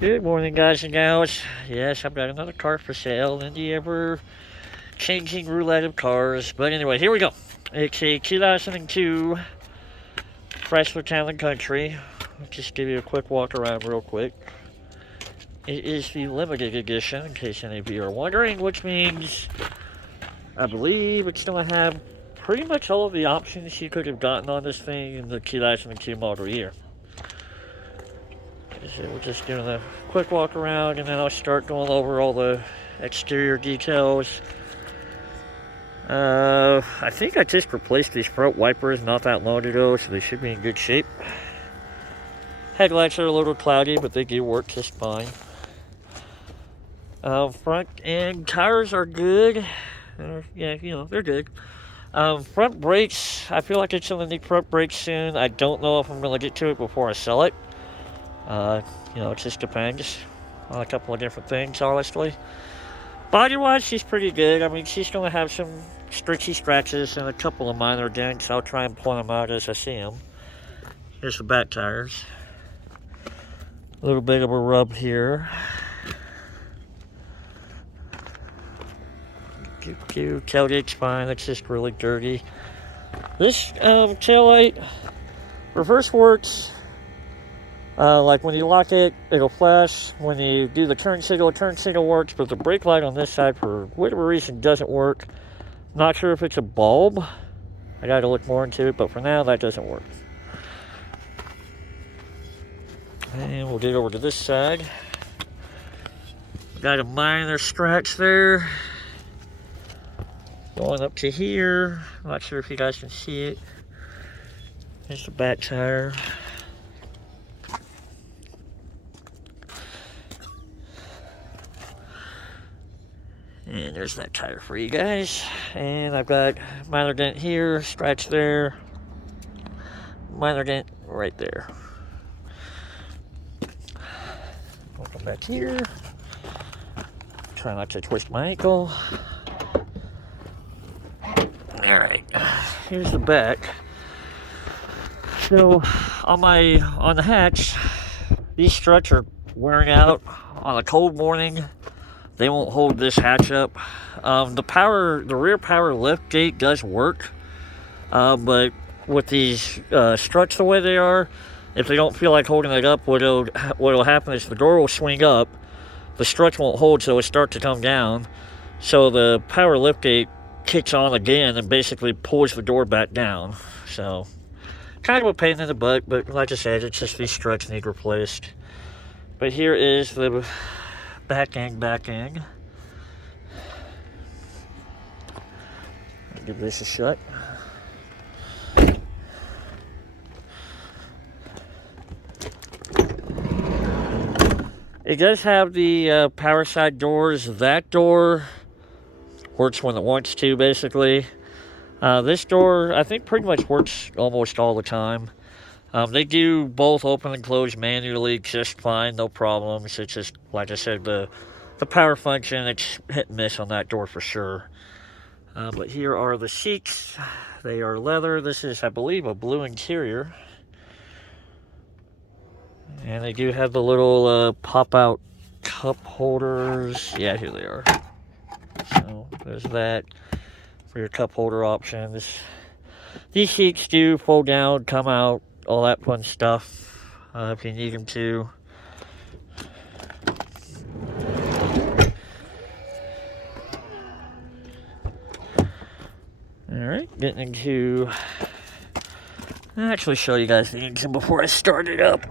Good morning, guys and gals. Yes, I've got another car for sale in the ever-changing roulette of cars. But anyway, here we go. It's a 2002 Chrysler Town & Country. I'll just give you a quick walk around real quick. It is the limited edition, in case any of you are wondering, which means I believe it's going to have pretty much all of the options you could have gotten on this thing in the 2002 model year. So we're just doing a quick walk around, and then I'll start going over all the exterior details. I think I just replaced these front wipers not that long ago, so they should be in good shape. Headlights are a little cloudy, but they do work just fine. Front and tires are good. Yeah, they're good. Front brakes, I feel like it's going to need front brakes soon. I don't know if I'm going to get to it before I sell it. It just depends on a couple of different things, honestly. Body-wise, she's pretty good. I mean, she's going to have some stretchy scratches and a couple of minor dents. I'll try and point them out as I see them. Here's the back tires. A little bit of a rub here. Tailgate's fine. It's just really dirty. This taillight reverse works. Like when you lock it, it'll flash. When you do the turn signal works, but the brake light on this side, for whatever reason, doesn't work. Not sure if it's a bulb. I gotta look more into it, but for now, that doesn't work. And we'll get over to this side. Got a minor scratch there. Going up to here. Not sure if you guys can see it. Here's the back tire. And there's that tire for you guys. And I've got minor dent here, scratch there, minor dent right there. We'll come back here. Try not to twist my ankle. Alright, here's the back. So on the hatch, these struts are wearing out. On a cold morning, they won't hold this hatch up. The rear power lift gate does work, but with these struts the way they are, if they don't feel like holding it up, what'll happen is the door will swing up, the struts won't hold, so it'll start to come down. So the power lift gate kicks on again and basically pulls the door back down. So kind of a pain in the butt, but like I said, it's just these struts need replaced. But here is the back end. Give this a shot. It does have the power side doors. That door works when it wants to, basically. This door, I think, pretty much works almost all the time. They do both open and close manually just fine, no problems. It's just, like I said, the power function, it's hit and miss on that door for sure. But here are the seats. They are leather. This is, I believe, a blue interior. And they do have the little pop-out cup holders. Yeah, here they are. So there's that for your cup holder options. These seats do fold down, come out, all that fun stuff if you need them to. Alright, getting into... I'll actually show you guys the engine before I start it up.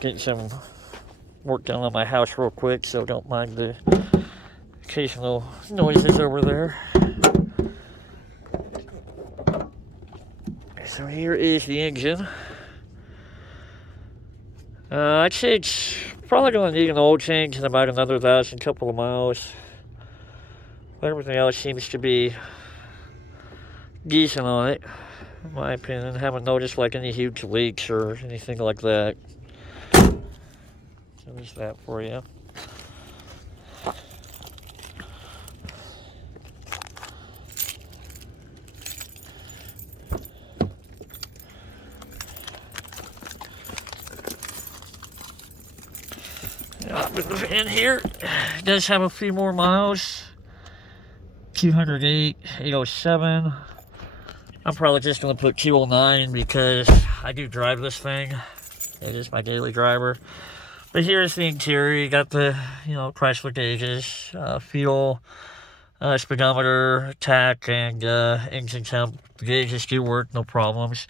Getting some work done on my house real quick, so don't mind the occasional noises over there. So here is the engine. I'd say it's probably going to need an oil change in about another couple of miles. But everything else seems to be decent on it, in my opinion. I haven't noticed like any huge leaks or anything like that. So there's that for you. Hop in the van here. It does have a few more miles. 208, 807. I'm probably just going to put 209 because I do drive this thing. It is my daily driver. But here's the interior. You got the, Chrysler gauges, fuel, speedometer, tach, and engine temp. The gauges do work, no problems.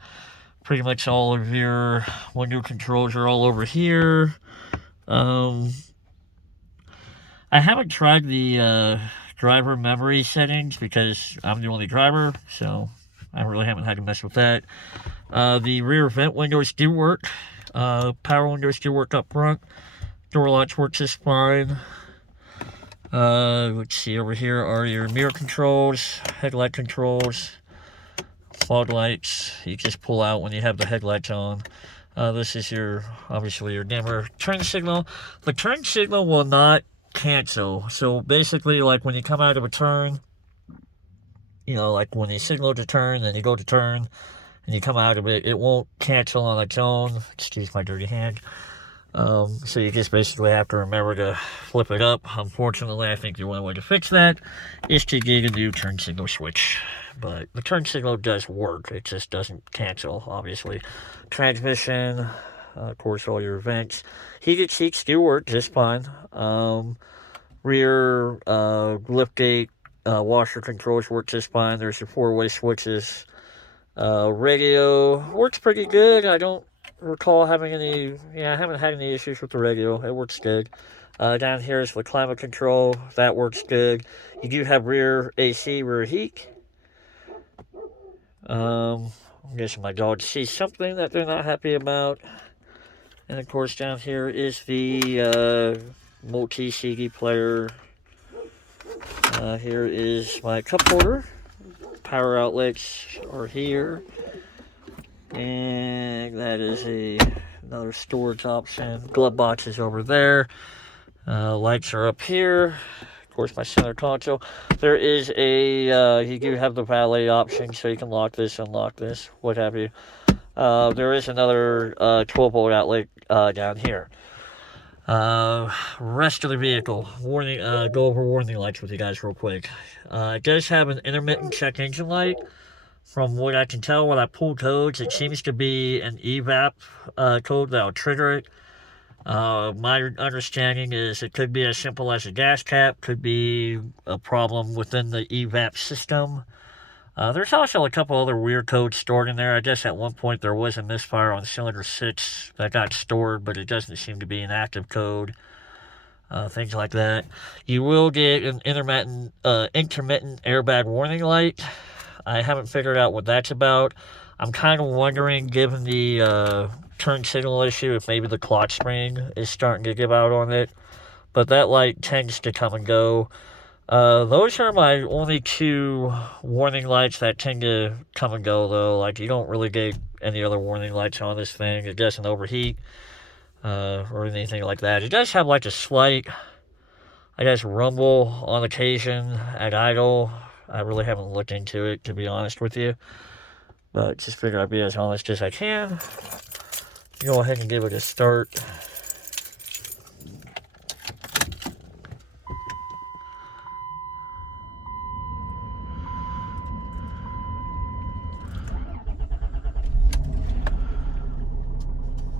Pretty much all of your window controls are all over here. I haven't tried the driver memory settings because I'm the only driver, so I really haven't had to mess with that. The rear vent windows do work. Power windows do work up front. Door latch works just fine. Let's see, over here are your mirror controls, headlight controls, fog lights. You just pull out when you have the headlights on. This is obviously your dimmer. Turn signal. The turn signal will not cancel. So basically, like when you come out of a turn, like when you signal to turn, then you go to turn, and you come out of it, it won't cancel on its own. Excuse my dirty hand. So you just basically have to remember to flip it up. Unfortunately, I think the only way to fix that is to get a new turn signal switch. But the turn signal does work. It just doesn't cancel, obviously. Transmission, of course, all your vents. Heated seats do work just fine. Rear liftgate washer controls work just fine. There's your four-way switches. Radio works pretty good. I don't recall having I haven't had any issues with the radio. It works good. Down here is the climate control. That works good. You do have rear AC, rear heat. I'm guessing my dog sees something that they're not happy about. And of course down here is the multi-CD player. Here is my cup holder. Power outlets are here. And that is another storage option. Glove box is over there. Lights are up here. Of course, my center console. There is you do have the valet option, so you can lock this, unlock this, what have you. There is another 12-volt outlet down here. Rest of the vehicle. Warning. Go over warning lights with you guys real quick. It does have an intermittent check engine light. From what I can tell when I pull codes, it seems to be an evap code that will trigger it. My understanding is it could be as simple as a gas cap, could be a problem within the evap system. There's also a couple other weird codes stored in there. I guess at one point there was a misfire on cylinder 6 that got stored, but it doesn't seem to be an active code. Things like that. You will get an intermittent airbag warning light. I haven't figured out what that's about. I'm kind of wondering, given the turn signal issue, if maybe the clock spring is starting to give out on it. But that light tends to come and go. Those are my only two warning lights that tend to come and go, though. Like, you don't really get any other warning lights on this thing. It doesn't overheat or anything like that. It does have, like, a slight, I guess, rumble on occasion at idle. I really haven't looked into it, to be honest with you. But just figured I'd be as honest as I can. Go ahead and give it a start.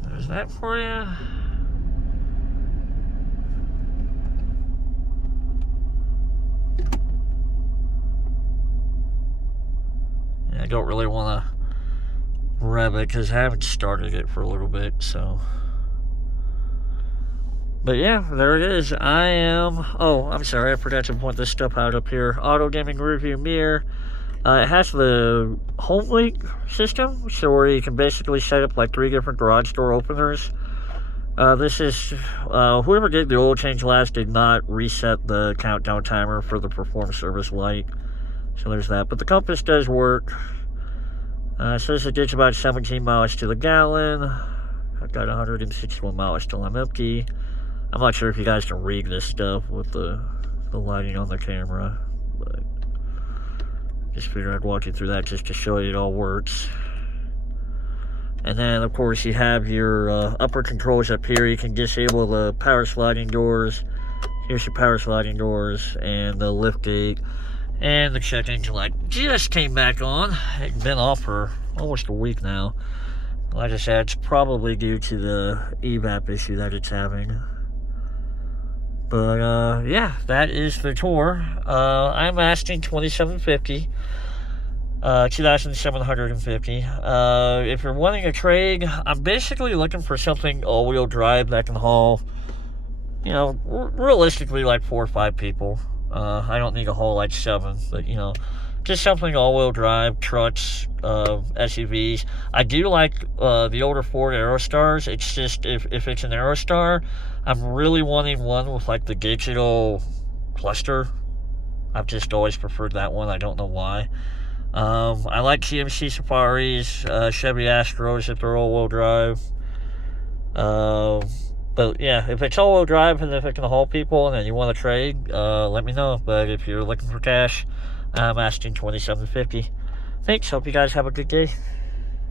There's that for you. I don't really want to rev it because I haven't started it for a little bit, so. But yeah, there it is. I'm sorry, I forgot to point this stuff out up here. Auto dimming rearview mirror. It has the home link system, so where you can basically set up like 3 different garage door openers. This is, whoever did the oil change last did not reset the countdown timer for the perform service light. So there's that. But the compass does work. It says it gets about 17 miles to the gallon. I've got 161 miles till I'm empty. I'm not sure if you guys can read this stuff with the lighting on the camera, but just figured I'd walk you through that just to show you it all works. And then, of course, you have your upper controls up here. You can disable the power sliding doors. Here's your power sliding doors and the lift gate. And the check engine light just came back on. It's been off for almost a week now. Like I said, it's probably due to the evap issue that it's having. But yeah, that is the tour. I'm asking $2,750. 2,750. If you're wanting a trade, I'm basically looking for something all-wheel drive that can haul, you know, realistically like 4 or 5 people. I don't need a whole like 7, but you know, just something all-wheel drive, trucks, SUVs. I do like the older Ford Aerostars. It's just if it's an Aerostar, I'm really wanting one with like the digital cluster. I've just always preferred that one. I don't know why. I like GMC Safaris, Chevy Astros if they're all-wheel drive. But yeah, if it's all-wheel drive and if it can haul people and you want to trade, let me know. But if you're looking for cash, I'm asking $2,750. Thanks. Hope you guys have a good day.